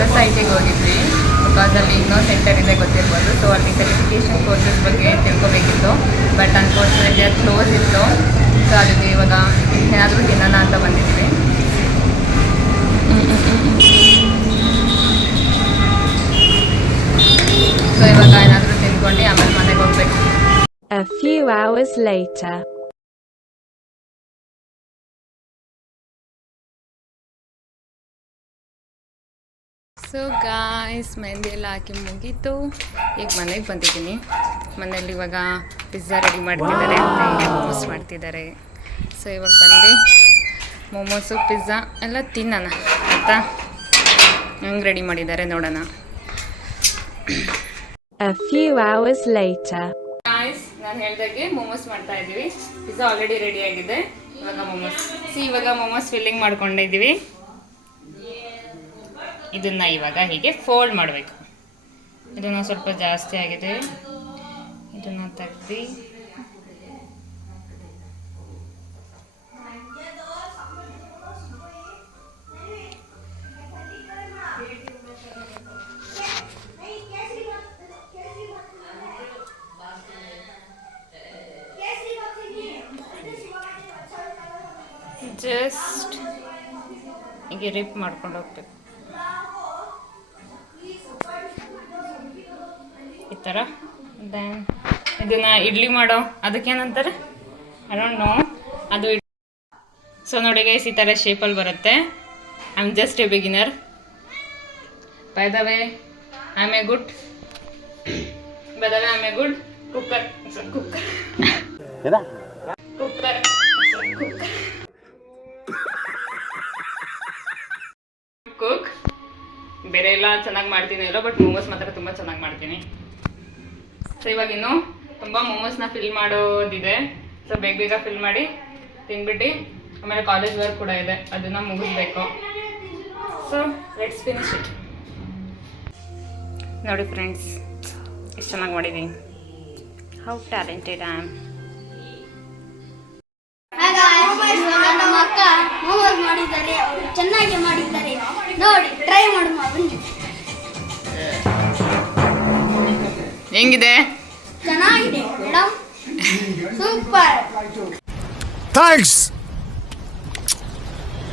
ಸೊಸೈಟಿಗೆ ಹೋಗಿದ್ವಿ. ಬಿಕಾಸ್ ಅಲ್ಲಿ ಇನ್ನೂ ಸೆಂಟರ್ ಇದೆ ಗೊತ್ತಿರ್ಬೋದು. ಸೊ ಅಲ್ಲಿ ವೆರಿಫಿಕೇಷನ್ ಕೋರ್ಸಸ್ ಬಗ್ಗೆ ತಿಳ್ಕೊಬೇಕಿತ್ತು. ಬಟ್ ಅನ್ಫಾರ್ಚುನೇಟ್ಲಿ ಅದು ಕ್ಲೋಸ್ ಇತ್ತು. ಸೊ ಅದಕ್ಕೆ ಇವಾಗ ಏನಾದರೂ ತಿನ್ನೋಣ ಅಂತ ಬಂದಿದ್ವಿ. ಸೊ ಇವಾಗ ಏನಾದರೂ ತಿನ್ಕೊಂಡು ಆಮೇಲೆ ಮನೆಗೆ ಹೋಗ್ಬೇಕು. A few hours later. So guys mehndi ಎಲ್ಲ ಹಾಕಿ ಮುಗೀತು. ಈಗ ಮನೆಗೆ ಬಂದಿದ್ದೀನಿ. ಮನೇಲಿ ಇವಾಗ ಪಿಜ್ಜಾ ರೆಡಿ ಮಾಡ್ತಿದ್ದಾರೆ, ಮೋಮೋಸ್ ಮಾಡ್ತಿದ್ದಾರೆ. ಸೊ ಇವಾಗ ಬಂದು ಮೋಮೋಸು ಪಿಜ್ಜಾ ಎಲ್ಲ ತಿನ್ನೋಣ ಆಯಿತಾ. ಹೆಂಗೆ ರೆಡಿ ಮಾಡಿದ್ದಾರೆ ನೋಡೋಣ. A few hours later. Guys ನಾನು ಹೇಳ್ದಾಗೆ ಮೋಮೋಸ್ ಮಾಡ್ತಾ ಇದ್ದೀವಿ. ಪಿಜ್ಜಾ ಆಲ್ರೆಡಿ ರೆಡಿ ಆಗಿದೆ. ಇವಾಗ ಮೋಮೋಸ್ ಫಿಲ್ಲಿಂಗ್ ಮಾಡ್ಕೊಂಡಿದ್ದೀವಿ. ಇದನ್ನು ಇವಾಗ ಹೀಗೆ ಫೋಲ್ಡ್ ಮಾಡಬೇಕು. ಇದನ್ನು ಸ್ವಲ್ಪ ಜಾಸ್ತಿ ಆಗಿದೆ, ಇದನ್ನು ತೆಗ್ದು ಜಸ್ಟ್ ಹೀಗೆ ರಿಪ್ ಮಾಡ್ಕೊಂಡು ಹೋಗ್ಬೇಕು ಈ ಥರ. ದೆನ್ ಇದನ್ನು ಇಡ್ಲಿ ಮಾಡೋ ಅದಕ್ಕೇನಂತಾರೆ ಐ ಡೋಂಟ್ ನೋ ಅದು. ಸೊ ನೋಡಿ ಗೈಸ್ ಈ ಥರ ಶೇಪಲ್ಲಿ ಬರುತ್ತೆ. I am just A beginner. By the way I am A good cooker cook. ಬೇರೆ ಎಲ್ಲ ಚೆನ್ನಾಗಿ ಮಾಡ್ತೀನಿ ಅಲ್ಲ, ಬಟ್ ಮೋಮೋಸ್ ಮಾತ್ರ ತುಂಬ ಚೆನ್ನಾಗಿ ಮಾಡ್ತೀನಿ. ಸೊ ಇವಾಗ ಇನ್ನು ತುಂಬ ಮೋಮೋಸ್ನ ಫಿಲ್ ಮಾಡೋದಿದೆ. ಸೊ ಬೇಗ ಫಿಲ್ ಮಾಡಿ ತಿನ್ಬಿಟ್ಟು ಆಮೇಲೆ ಕಾಲೇಜ್ ವರ್ಕ್ ಕೂಡ ಇದೆ, ಅದನ್ನು ಮುಗಿಸ್ಬೇಕು. So let's finish it. ನೋಡಿ ಫ್ರೆಂಡ್ಸ್ ಎಷ್ಟು ಚೆನ್ನಾಗಿ ಮಾಡಿದ್ದೀನಿ. How talented I am. ನಮ್ಮ ಅಕ್ಕ ಮೋಮೋಸ್ ಮಾಡಿದ್ದಾರೆ, ಅವರು ಚೆನ್ನಾಗಿ ಮಾಡಿದ್ದಾರೆ. ನೋಡಿ ಟ್ರೈ ಮಾಡೋಣ ಬನ್ನಿ. ಹೆಂಗಿದೆ? ಚೆನ್ನಾಗಿದೆ madam, super. Thanks,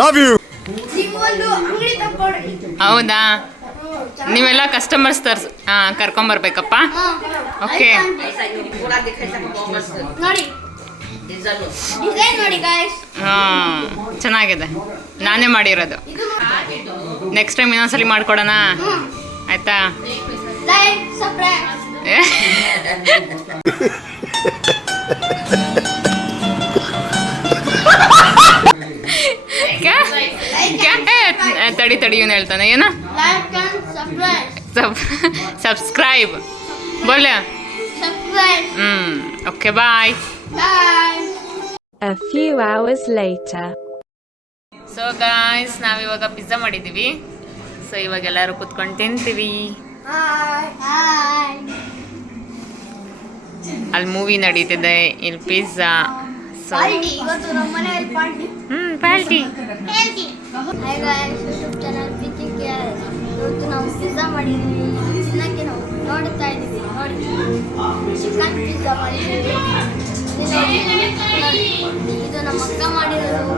love you. ನಿಮ್ಮೊಂದು ಅಂಗಡಿ ತಕ್ಕೊಡಿ. ಹೌದಾ, ನೀವೆಲ್ಲ ಕಸ್ಟಮರ್ಸ್ ಕರ್ಕೊಂಬರ್ಬೇಕಪ್ಪ. ಓಕೆ ನೋಡಿ ಡಿಸೈನ್ ನೋಡಿ ಗಾಯ್ಸ್. ಹಾಂ ಚೆನ್ನಾಗಿದೆ, ನಾನೇ ಮಾಡಿರೋದು. ನೆಕ್ಸ್ಟ್ ಟೈಮ್ ಇನ್ನೊಂದ್ಸಲಿ ಮಾಡ್ಕೊಡೋಣ ಆಯ್ತಾ? Like subscribe. ತಡಿ ಇವನು ಹೇಳ್ತಾನೆ ಏನು? ಲೈಕ್ ಅಂಡ್ ಸಬ್ಸ್ಕ್ರೈಬ್ ಬೋಲ. Okay bye. A few hours later. So guys ನಾವಿವಾಗ ಪಿಜ್ಜಾ ಮಾಡಿದ್ದೀವಿ. ಸೊ ಇವಾಗ ಎಲ್ಲರೂ ಕುತ್ಕೊಂಡು ತಿಂತೀವಿ. ಅಲ್ಲಿ ಮೂವಿ ನಡೀತಿದೆ, ಇಲ್ಲಿ ಪಿಜ್ಜಾ. ಸೊ ಇವತ್ತು ನಮ್ಮ ಮನೆಯಲ್ಲಿ party. Party. Hi guys, YouTube channel PKR. ಇವತ್ತು ನಾವು ಪಿಜ್ಜಾ ಮಾಡಿದ್ದೀವಿ, ತಿನ್ನಕ್ಕೆ ನಾವು ನೋಡ್ತಾ ಇದ್ದೀವಿ. ನೋಡಿ ಚಿಕನ್ ಪಿಜ್ಜಾ ಮಾಡಿದ್ದೀವಿ. ಇದು ನಮ್ಮ ಅಕ್ಕ ಮಾಡಿರೋದು.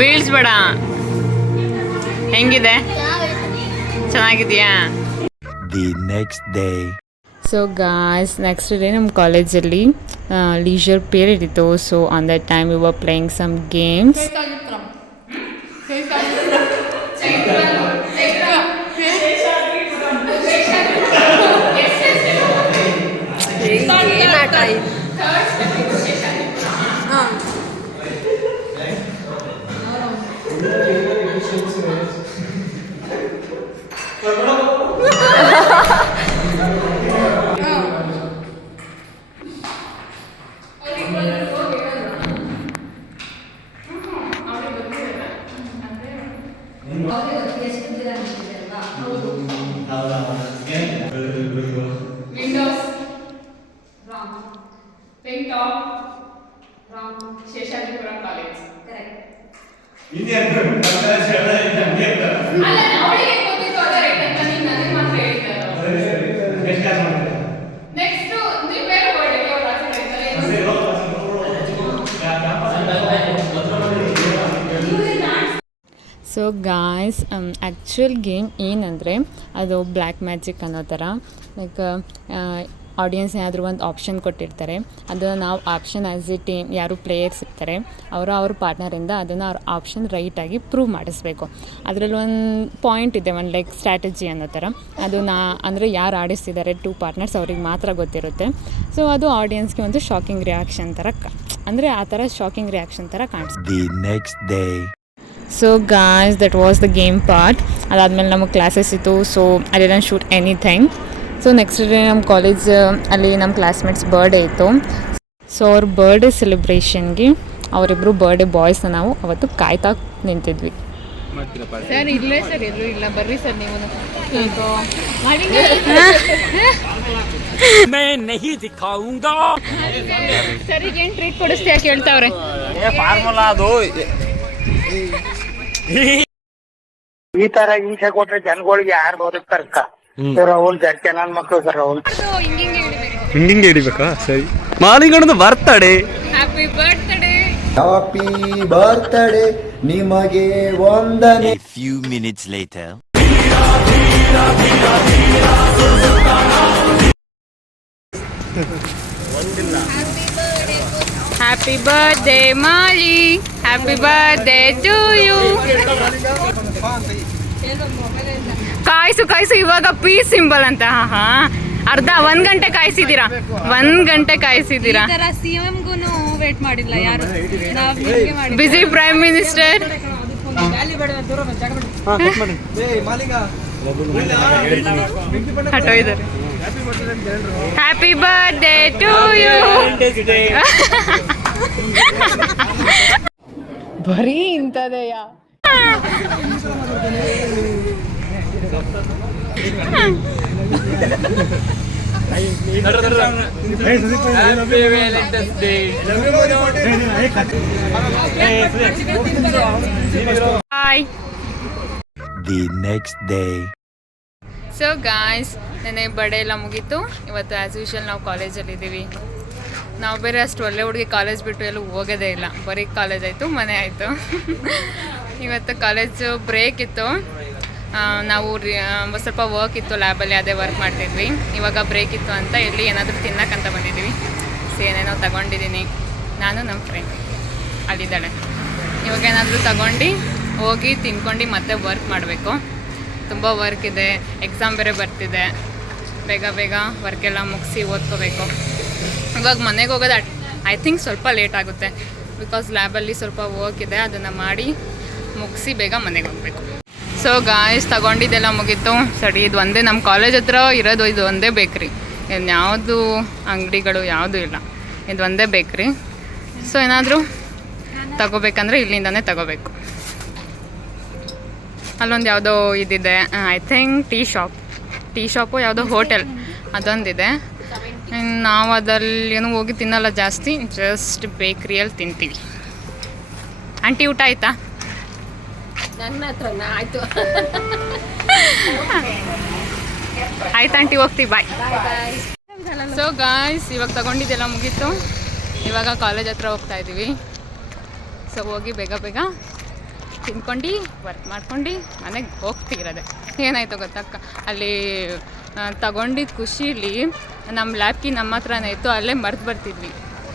ಬೀಳ್ಸ್ಬೇಡ. ಹೆಂಗಿದೆ? ಚೆನ್ನಾಗಿದೆಯಾ? The next day. So guys next day ನಮ್ಮ ಕಾಲೇಜಲ್ಲಿ ಲೀಜರ್ ಪೀರಿಯಡ್ ಇತ್ತು. So on that time we were playing some games. Windows wrong. Pink top wrong. Sheshajipuram College correct. So guys actual game ಏನಂದರೆ ಅದು ಬ್ಲ್ಯಾಕ್ ಮ್ಯಾಜಿಕ್ ಅನ್ನೋ ಥರ like audience ಏನಾದರೂ ಒಂದು option ಕೊಟ್ಟಿರ್ತಾರೆ ಅದನ್ನು ನಾವು ಆಪ್ಷನ್ ಆ್ಯಸ್ ಇ ಟೀಮ್ ಯಾರು ಪ್ಲೇಯರ್ಸ್ ಇರ್ತಾರೆ ಅವ್ರ ಪಾರ್ಟ್ನರಿಂದ ಅದನ್ನು ಅವ್ರ ಆಪ್ಷನ್ ರೈಟಾಗಿ ಪ್ರೂವ್ ಮಾಡಿಸ್ಬೇಕು. ಅದರಲ್ಲಿ ಒಂದು ಪಾಯಿಂಟ್ ಇದೆ, ಒಂದು ಲೈಕ್ ಸ್ಟ್ರಾಟಜಿ ಅನ್ನೋ ಥರ. ಅದು ಅಂದರೆ ಯಾರು ಆಡಿಸ್ತಿದ್ದಾರೆ 2 ಪಾರ್ಟ್ನರ್ಸ್ ಅವ್ರಿಗೆ ಮಾತ್ರ ಗೊತ್ತಿರುತ್ತೆ. ಸೊ ಅದು ಆಡಿಯನ್ಸ್ಗೆ ಒಂದು ಶಾಕಿಂಗ್ ರಿಯಾಕ್ಷನ್ ಥರ ಅಂದರೆ ಆ ಥರ ಶಾಕಿಂಗ್ ರಿಯಾಕ್ಷನ್ ಥರ ಕಾಣಿಸುತ್ತೆ. The next day. So guys that was the game part. ಅದಾದಮೇಲೆ ನಮಗೆ ಕ್ಲಾಸಸ್ ಇತ್ತು. So I didn't shoot anything. So next day ನಮ್ಮ ಕಾಲೇಜ್ ಅಲ್ಲಿ ನಮ್ಮ ಕ್ಲಾಸ್ಮೇಟ್ಸ್ ಬರ್ಡೇ ಇತ್ತು. ಸೊ ಅವ್ರ ಬರ್ಡೇ ಸೆಲೆಬ್ರೇಷನ್ಗೆ ಅವರಿಬ್ಬರು ಬರ್ಡೇ ಬಾಯ್ಸ್ನ ನಾವು ಅವತ್ತು ಕಾಯ್ತಾ ನಿಂತಿದ್ವಿ. ಸರ್ ಇಲ್ಲೇ ಸರ್ ಎಲ್ಲರೂ ಇಲ್ಲ, ಬರ್ರಿ ಸರ್ ನೀವು. ಸರ್ ಈಗ ಏನು ಟ್ರೀಟ್ ಕೊಡಿಸ್ತೀಯ ಕೇಳ್ತಾವ್ರೆ. ಫಾರ್ಮುಲಾ ಅದು ಈ ತರ ಹಿಂಸೆ ಕೊಟ್ರೆ ಜನಗಳಿಗೆ ಯಾರು ಬದುಕ್ತಾರಕ್ಕ? ರಾಹುಲ್ ಜಡ್ಕೆ ನನ್ ಮಕ್ಕಳು ಸರ್. ರಾಹುಲ್ ಹಿಂಗೆ ಹಿಡಿಬೇಕಾ? ಸರಿ. ಮಾಲಿಗಣ್ಣದ birthday. Happy birthday. Happy birthday ನಿಮಗೆ ವಂದನೆ. A few minutes later. Happy birthday Mali, happy birthday to you. ಕಾಯಿಸು ಕಾಯಿಸು, ಇವಾಗ ಪೀಸ್ ಸಿಂಬಲ್ ಅಂತ. ಅರ್ಧ 1 ಗಂಟೆ ಕಾಯಿಸಿದ್ದೀರಾ, 1 ಗಂಟೆ ಕಾಯಿಸಿದ್ದೀರಾ. ವೇಟ್ ಮಾಡಿಲ್ಲ ಯಾರು. Busy prime minister. ಹಟ್ಟೋಯ್ತಾರೆ. Happy birthday to you. ಬರೀ ಇಂಥದೆಯಾ? Bye. The next day. So guys, ನೆನ್ನೆ ಬರ್ಡೇ ಎಲ್ಲ ಮುಗೀತು. ಇವತ್ತು ಆ್ಯಸ್ ಯೂಶುವಲ್ ನಾವು ಕಾಲೇಜಲ್ಲಿದ್ದೀವಿ. ನಾವು ಬೇರೆ ಅಷ್ಟು ಒಳ್ಳೆ ಹುಡುಗಿ ಕಾಲೇಜ್ ಬಿಟ್ಟು ಎಲ್ಲೂ ಹೋಗೋದೇ ಇಲ್ಲ. ಬರೀ ಕಾಲೇಜ್ ಆಯಿತು, ಮನೆ ಆಯಿತು. ಇವತ್ತು ಕಾಲೇಜು ಬ್ರೇಕ್ ಇತ್ತು. ನಾವು ಸ್ವಲ್ಪ ವರ್ಕ್ ಇತ್ತು ಲ್ಯಾಬಲ್ಲಿ, ಅದೇ ವರ್ಕ್ ಮಾಡ್ತಿದ್ವಿ. ಇವಾಗ ಬ್ರೇಕ್ ಇತ್ತು ಅಂತ ಇಲ್ಲಿ ಏನಾದರೂ ತಿನ್ನಕ್ಕಂತ ಬಂದಿದ್ದೀವಿ. ಏನೇನೋ ತಗೊಂಡಿದ್ದೀನಿ ನಾನು, ನಮ್ಮ ಫ್ರೆಂಡ್ ಅಲ್ಲಿದ್ದಾಳೆ. ಇವಾಗ ಏನಾದರೂ ತಗೊಂಡು ಹೋಗಿ ತಿನ್ಕೊಂಡು ಮತ್ತೆ ವರ್ಕ್ ಮಾಡಬೇಕು. ತುಂಬ ವರ್ಕ್ ಇದೆ, ಎಕ್ಸಾಮ್ ಬೇರೆ ಬರ್ತಿದೆ. ಬೇಗ ಬೇಗ ವರ್ಕೆಲ್ಲ ಮುಗಿಸಿ ಓದ್ಕೋಬೇಕು. ಇವಾಗ ಮನೆಗೆ ಹೋಗೋದು ಐ ಥಿಂಕ್ ಸ್ವಲ್ಪ ಲೇಟ್ ಆಗುತ್ತೆ. ಬಿಕಾಸ್ ಲ್ಯಾಬಲ್ಲಿ ಸ್ವಲ್ಪ ವರ್ಕ್ ಇದೆ, ಅದನ್ನು ಮಾಡಿ ಮುಗಿಸಿ ಬೇಗ ಮನೆಗೆ ಹೋಗಬೇಕು. ಸೊ ಗಾಯ್ಸ್, ತಗೊಂಡಿದ್ದೆಲ್ಲ ಮುಗೀತು. ಸರಿ, ಇದು ಒಂದೇ ನಮ್ಮ ಕಾಲೇಜ್ ಹತ್ರ ಇರೋದು, ಇದು ಒಂದೇ ಬೇಕ್ರಿ. ಇನ್ಯಾವುದು ಅಂಗಡಿಗಳು ಯಾವುದೂ ಇಲ್ಲ, ಇದು ಒಂದೇ ಬೇಕ್ರಿ. ಸೊ ಏನಾದರೂ ತಗೋಬೇಕಂದ್ರೆ ಇಲ್ಲಿಂದನೇ ತಗೋಬೇಕು. ಅಲ್ಲೊಂದು ಯಾವುದೋ ಇದಿದೆ, ಐ ಥಿಂಕ್ ಟೀ ಶಾಪು ಯಾವುದೋ ಹೋಟೆಲ್ ಅದೊಂದಿದೆ. ನಾವು ಅದಲ್ಲಿ ಏನೂ ಹೋಗಿ ತಿನ್ನಲ್ಲ ಜಾಸ್ತಿ, ಜಸ್ಟ್ ಬೇಕ್ರಿಯಲ್ಲಿ ತಿಂತೀವಿ. ಆಂಟಿ ಊಟ ಆಯಿತಾ? ನನ್ನ ಹತ್ರನಾ? ಆಯ್ತು. ಆಯ್ತು ಆಂಟಿ, ಹೋಗ್ತೀವಿ, ಬಾಯ್. ಸೊ ಗಾಯ್ಸ್, ಇವಾಗ ತಗೊಂಡಿದ್ದೆಲ್ಲ ಮುಗೀತು. ಇವಾಗ ಕಾಲೇಜ್ ಹತ್ರ ಹೋಗ್ತಾ ಇದ್ದೀವಿ. ಸೊ ಹೋಗಿ ಬೇಗ ಬೇಗ ತಿನ್ಕೊಂಡು ವರ್ಕ್ ಮಾಡ್ಕೊಂಡು ಮನೆಗೆ ಹೋಗ್ತಿರೋದೆ. ಏನಾಯಿತು ಗೊತ್ತಕ್ಕ, ಅಲ್ಲಿ ತಗೊಂಡಿದ್ದು ಖುಷಿಲಿ ನಮ್ಮ ಲ್ಯಾಬ್ಕಿ ನಮ್ಮ ಹತ್ರನೇ ಇತ್ತು, ಅಲ್ಲೇ ಮರ್ತು ಬರ್ತಿದ್ವಿ.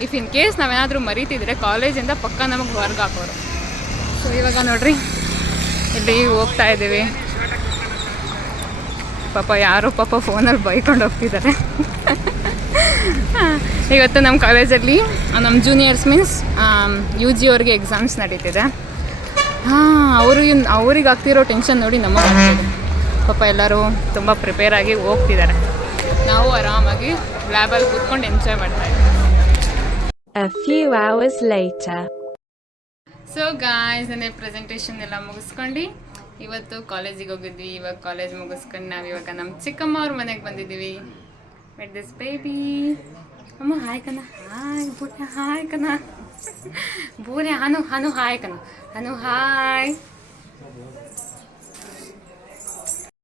ಇಫ್ ಇನ್ ಕೇಸ್ ನಾವೇನಾದರೂ ಮರೀತಿದ್ರೆ ಕಾಲೇಜಿಂದ ಪಕ್ಕ ನಮಗೆ ಹೊರ್ಗೆ ಹಾಕೋರು. ಸೊ ಇವಾಗ ನೋಡ್ರಿ, ಇಲ್ಲಿ ಹೋಗ್ತಾ ಇದ್ದೀವಿ. ಯಾರು ಫೋನಲ್ಲಿ ಬೈಕೊಂಡು ಹೋಗ್ತಿದ್ದಾರೆ. ಇವತ್ತು ನಮ್ಮ ಕಾಲೇಜಲ್ಲಿ ನಮ್ಮ ಜೂನಿಯರ್ಸ್ ಮೀನ್ಸ್ UG ಅವ್ರಿಗೆ ಎಕ್ಸಾಮ್ಸ್ ನಡೀತಿದೆ. ಅವ್ರಿಗೆ ಆಗ್ತಿರೋ ಟೆನ್ಷನ್ ನೋಡಿ ನಮಗೆ ಆಗ್ತಿದೆ. ಎಲ್ಲರೂ ತುಂಬ ಪ್ರಿಪೇರಾಗಿ ಹೋಗ್ತಿದ್ದಾರೆ. ನಾವು ಆರಾಮಾಗಿ ಲ್ಯಾಬಲ್ಲಿ ಕೂತ್ಕೊಂಡು ಎಂಜಾಯ್ ಮಾಡ್ತಾಯಿದ್ದೀವಿ. A few hours later. So guys, ನನ್ನ ಪ್ರೆಸೆಂಟೇಷನ್ ಎಲ್ಲ ಮುಗಿಸ್ಕೊಂಡು ಇವತ್ತು ಕಾಲೇಜಿಗೆ ಹೋಗಿದ್ವಿ. ಇವಾಗ ಕಾಲೇಜ್ ಮುಗಿಸ್ಕೊಂಡು ನಾವು ಇವಾಗ ನಮ್ಮ ಚಿಕ್ಕಮ್ಮ ಅವ್ರ ಮನೆಗೆ ಬಂದಿದ್ದೀವಿ. Meet this baby. ಅಮ್ಮ ಹಾಯ್ ಕಣ, ಹಾಯ್ ಪುಟ್ಟ, ಹಾಯ್ ಕಣ. ಬೂನೆ ಹನು ಹಾಯ್ ಕನು ಹನು hi.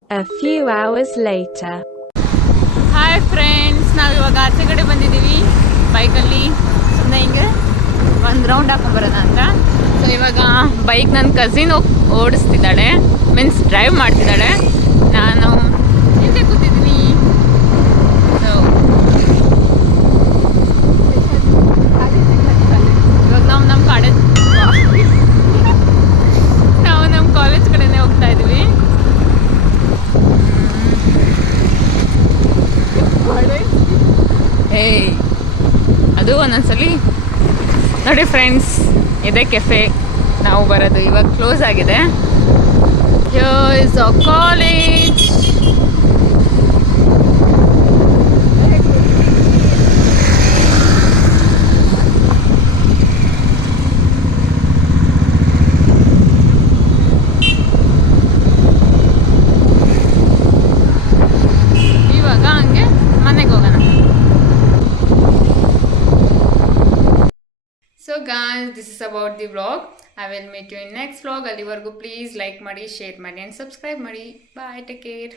A few hours later. Hi friends, ನಾವು ಇವಾಗ ಆಚೆ ಕಡೆ ಬಂದಿದ್ದೀವಿ ಬೈಕಲ್ಲಿ ಸುಮ್ಮನೆ ಹಿಂಗೆ ಒಂದು ರೌಂಡ್ ಹಾಕೊಂಬರೋಣ ಅಂತ. ಸೊ ಇವಾಗ ಬೈಕ್ ನನ್ನ ಕಸಿನ್ ಓಡಿಸ್ತಿದ್ದಾಳೆ, ಮೀನ್ಸ್ ಡ್ರೈವ್ ಮಾಡ್ತಿದ್ದಾಳೆ, ನಾನು ಹಿಂದೆ ಕೂತಿದ್ದೀನಿ. ಸೊ ಇವಾಗ ನಾವು ನಮ್ಮ ಕಾಲೇಜ್ ಕಡೆನೇ ಹೋಗ್ತಾ ಇದ್ದೀವಿ. ಏಯ್ ಅದು ಒಂದೊಂದ್ಸಲಿ ನೋಡಿ ಫ್ರೆಂಡ್ಸ್, ಇದೆ ಕೆಫೆ ನಾವು ಬರೋದು. ಇವಾಗ ಕ್ಲೋಸ್ ಆಗಿದೆ. Here is our college. ಇವಾಗ ಹಂಗೆ ಮನೆಗೆ ಹೋಗೋಣ. So guys, this is about the vlog. I will meet you in next vlog. ಅಲ್ಲಿವರೆಗೂ ಪ್ಲೀಸ್ ಲೈಕ್ ಮಾಡಿ, ಶೇರ್ ಮಾಡಿ and subscribe ಮಾಡಿ. Bye, take care.